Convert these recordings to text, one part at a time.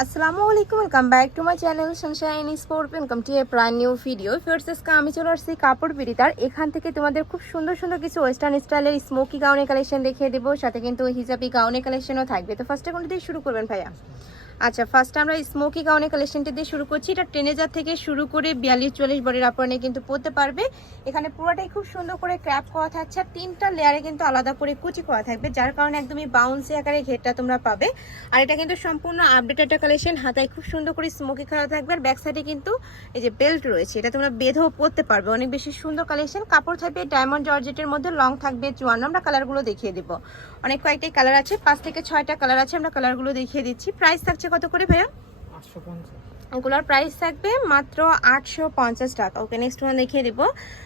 আসসালামু আলাইকুম welcome back to my channel sunshine sport welcome to a brand new video first আমি চলে আসছি কাপড় বিড়িতার এখান থেকে তোমাদের খুব সুন্দর সুন্দর কিছু ওয়েস্টার্ন স্টাইলের স্মোকি গাউনের কালেকশন দেখিয়ে দেবো সাথে কিন্তু হিজাবি গাউনের কালেকশনও থাকবে। তো ফার্স্টে কোনটা শুরু করবেন ভাইয়া? আচ্ছা ফার্স্ট আমরা স্মোকি গাউনের কালেকশনটি দিয়ে শুরু করছি। এটা ট্রেনেজার থেকে শুরু করে বিয়াল্লিশ, চল্লিশ বডির আপনে কিন্তু পরতে পারবে। এখানে পুরোটাই খুব সুন্দর করে ক্র্যাপ করা থাকছে আর তিনটা লেয়ারে কিন্তু আলাদা করে কুচি করা থাকবে, যার কারণে একদমই বাউন্সি আকারে ঘেরটা তোমরা পাবে। আর এটা কিন্তু সম্পূর্ণ আপডেট একটা কালেকশন হাতায় খুব সুন্দর করে স্মোকি করা থাকবে। আর ব্যাক সাইডে কিন্তু এই যে বেল্ট রয়েছে, এটা তোমরা বেঁধেও পরতে পারবে। অনেক বেশি সুন্দর কালেকশন কাপড় থাকবে ডায়মন্ড জর্জেটের মধ্যে লং থাকবে চুয়ান্ন। আমরা কালারগুলো দেখিয়ে দেবো। অনেক কয়েকটাই কালার আছে, পাঁচ থেকে ছয়টা কালার আছে, আমরা কালারগুলো দেখিয়ে দিচ্ছি। প্রাইস থাকছে কত করে ভাইয়া? এগুলোর প্রাইস থাকবে মাত্র আটশো পঞ্চাশ টাকা। ওকে নেক্সট ওয়ান দেখিয়ে দেবো।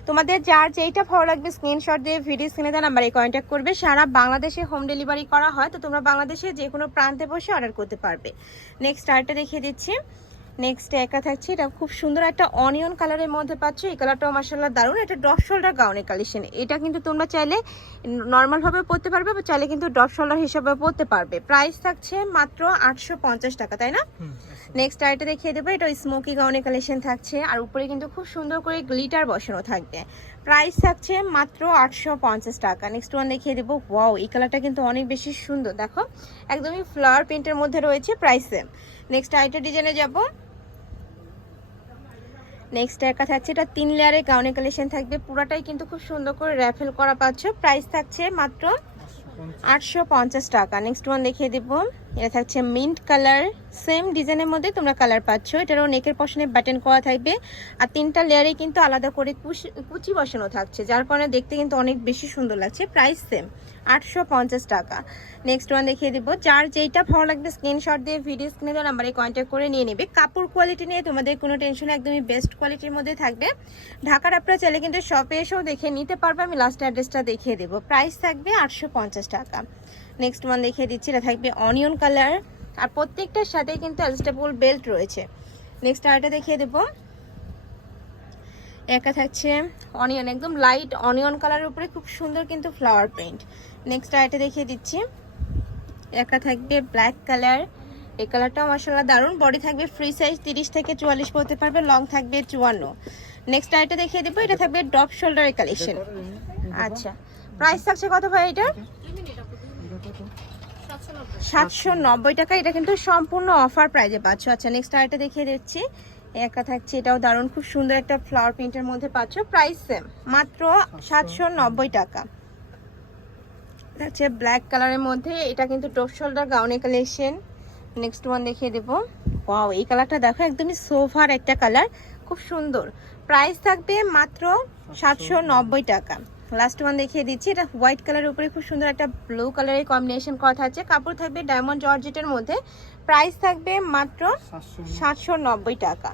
তোমাদের যার যেইটা ভালো লাগবে স্ক্রিনশট দিয়ে ভিডিও স্ক্রিনে দেওয়া নাম্বারে কন্ট্যাক্ট করবে। সারা বাংলাদেশে হোম ডেলিভারি করা হয় তো তোমরা বাংলাদেশে যে কোনো প্রান্তে বসে অর্ডার করতে পারবে। নেক্সট আরেকটা দেখিয়ে দিচ্ছি। নেক্সট একা থাকছে এটা খুব সুন্দর একটা অনিয়ন কালারের মধ্যে পাচ্ছ। এই কালারটাও মার্শাল্লাহ দারুণ। এটা ড্রপ শোল্ডার গাউনের কালেকশন এটা কিন্তু তোমরা চাইলে নর্মালভাবে পরতে পারবে বা চাইলে কিন্তু ড্রপ শোল্ডার হিসাবে পরতে পারবে। প্রাইস থাকছে মাত্র আটশো পঞ্চাশ টাকা তাই না? নেক্সট আরেকটা দেখিয়ে দেবো। এটা স্মোকি গাউনের কালেকশন থাকছে। আর উপরে কিন্তু খুব সুন্দর করে গ্লিটার বসানো থাকবে। প্রাইস থাকছে মাত্র আটশো পঞ্চাশ টাকা। নেক্সট ওয়ান দেখিয়ে দেবো। ওয়াও এই কালারটা কিন্তু অনেক বেশি সুন্দর। দেখো একদমই ফ্লাওয়ার প্রিন্টের মধ্যে রয়েছে প্রাইস সেম নেক্সট আরেকটা ডিজাইনে যাব। নেক্সট একা থাকছে এটা তিন লেয়ারে গাউনের কালেকশন থাকবে। পুরাটাই কিন্তু খুব সুন্দর করে র্যাফেল করা পাচ্ছ। প্রাইস থাকছে মাত্র আটশো পঞ্চাশ। টাকা। নেক্সট ওয়ান দেখিয়ে দিব। এটা থাকছে মিন্ট কালার সেম ডিজাইনের মধ্যে তোমরা কালার পাচ্ছ। এটারও নেকের পশনে বাটন করা থাকবে। আর তিনটা লেয়ারে কিন্তু আলাদা করে কুচি বসানো থাকছে, যার কারণে দেখতে কিন্তু অনেক বেশি সুন্দর লাগছে। প্রাইস সেম আটশো পঞ্চাশ টাকা। নেক্সট ওয়ান দেখিয়ে দিব। যার যেইটা ভালো লাগবে স্ক্রিনশট দিয়ে ভিডিও স্ক্রিনে দেওয়া নাম্বারে কন্ট্যাক্ট করে নিয়ে নেবে। কাপড় কোয়ালিটি নিয়ে তোমাদের কোনো টেনশন একদমই বেস্ট কোয়ালিটির মধ্যে থাকবে। ঢাকার আপনারা চাইলে কিন্তু শপে এসেও দেখে নিতে পারবে। আমি লাস্ট অ্যাড্রেসটা দেখিয়ে দেবো। প্রাইস থাকবে আটশো পঞ্চাশ টাকা। নেক্সট ওয়ান দেখিয়ে দিচ্ছি এটা থাকবে অনিয়ন কালার আর প্রত্যেকটার সাথে কিন্তু অ্যাডজাস্টেবল বেল্ট রয়েছে। নেক্সট আরেকটা দেখিয়ে দেবো। একা থাকছে অনিয়ন একদম লাইট অনিয়ন কালারের উপরে খুব সুন্দর কিন্তু ফ্লাওয়ার প্রিন্ট নেক্সট আরেকটা দেখিয়ে দিচ্ছি। একা থাকবে ব্ল্যাক কালার এই কালারটাও মাসাল্লাহ দারুণ। বডি থাকবে ফ্রি সাইজ তিরিশ থেকে চুয়াল্লিশ পড়তে পারবে লং থাকবে চুয়ান্ন। নেক্সট আরেকটা দেখিয়ে দেবো এটা থাকবে ড্রপ শোল্ডারের কালেকশন আচ্ছা। প্রাইস থাকছে কত ভাই এটা সাতশো নব্বই টাকা। এটা কিন্তু সম্পূর্ণ অফার প্রাইজে পাচ্ছ। আচ্ছা নেক্সট আরেকটা দেখিয়ে দিচ্ছি। একা থাকছে, এটাও দারুণ, খুব সুন্দর একটা ফ্লাওয়ার প্রিন্টের মধ্যে পাচ্ছ। প্রাইস সেম মাত্র সাতশো নব্বই টাকা। হচ্ছে ব্ল্যাক কালারের মধ্যে। এটা কিন্তু টপ শোল্ডার গাউনের কালেকশন নেক্সট ওয়ান দেখিয়ে দেবো। ওয়াও এই কালারটা দেখো, একদমই সোফার একটা কালার খুব সুন্দর। প্রাইস থাকবে মাত্র সাতশো নব্বই টাকা। লাস্ট ওয়ান দেখিয়ে দিচ্ছি। এটা হোয়াইট কালারের উপরে খুব সুন্দর একটা ব্লু কালারের কম্বিনেশন কথা আছে। কাপড় থাকবে ডায়মন্ড জর্জেটের মধ্যে। প্রাইস থাকবে মাত্র সাতশো টাকা।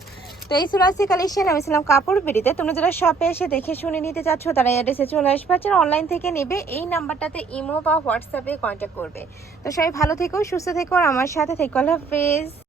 তো এই সুরাসি কালেকশন আমি ছিলাম কাপড় বিড়িতে। তোমরা যারা শপে এসে দেখে শুনে নিতে চাচ্ছ তারা অ্যাড্রেসে চলে আসবে আর অনলাইন থেকে নেবে এই নাম্বারটাতে ইমো বা হোয়াটসঅ্যাপে কন্ট্যাক্ট করবে। তো সবাই ভালো থেকো সুস্থ থেকো আর আমার সাথে থেকো। আল্লাহ হাফেজ।